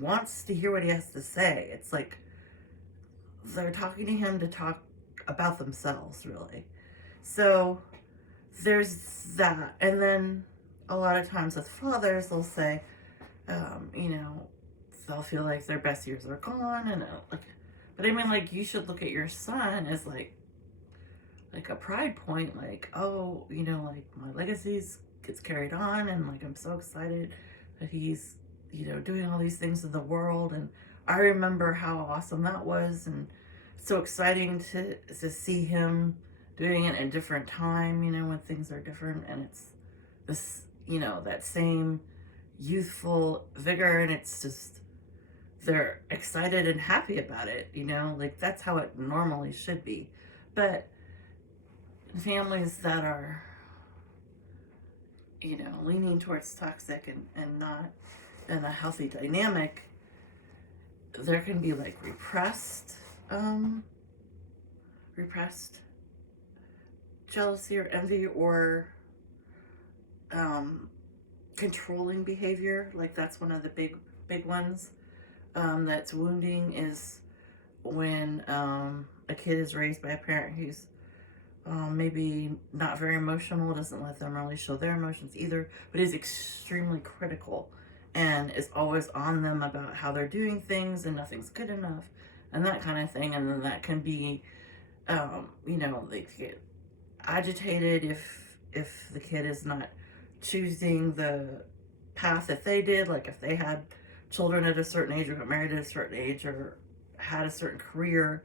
wants to hear what he has to say. It's like they're talking to him to talk about themselves, really. So there's that. And then a lot of times with fathers, they'll say, you know, they'll feel like their best years are gone, and like, but I mean, like, you should look at your son as like a pride point, like, oh, you know, like my legacies gets carried on, and like I'm so excited that he's, you know, doing all these things in the world, and I remember how awesome that was, and so exciting to see him doing it in a different time, you know, when things are different, and it's this, you know, that same youthful vigor, and it's just they're excited and happy about it, you know, like that's how it normally should be. But families that are, you know, leaning towards toxic and not in a healthy dynamic, there can be like repressed jealousy or envy, or controlling behavior. Like that's one of the big ones that's wounding, is when a kid is raised by a parent who's maybe not very emotional, doesn't let them really show their emotions either, but is extremely critical and is always on them about how they're doing things and nothing's good enough and that kind of thing. And then that can be, you know, they get agitated if the kid is not choosing the path that they did, like if they had children at a certain age or got married at a certain age or had a certain career,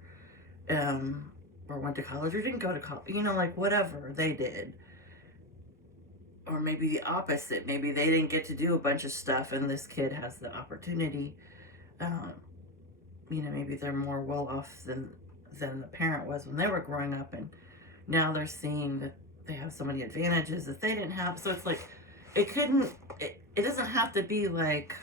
or went to college or didn't go to college, you know, like whatever they did. Or maybe the opposite. Maybe they didn't get to do a bunch of stuff and this kid has the opportunity. You know, maybe they're more well off than the parent was when they were growing up, and now they're seeing that they have so many advantages that they didn't have. So it's like, it doesn't have to be like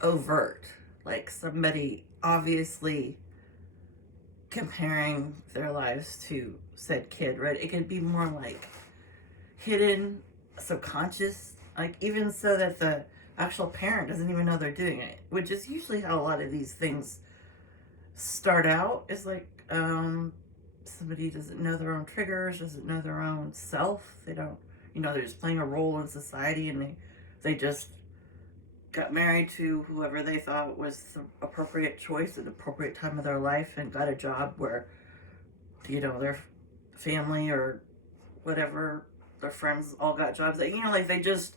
overt, like somebody obviously comparing their lives to said kid, right? It could be more like hidden, subconscious, like even so that the actual parent doesn't even know they're doing it, which is usually how a lot of these things start out, is like somebody doesn't know their own triggers, doesn't know their own self. They don't, you know, they're just playing a role in society, and they just got married to whoever they thought was the appropriate choice at the appropriate time of their life, and got a job where, you know, their family or whatever, their friends all got jobs that, you know, like they just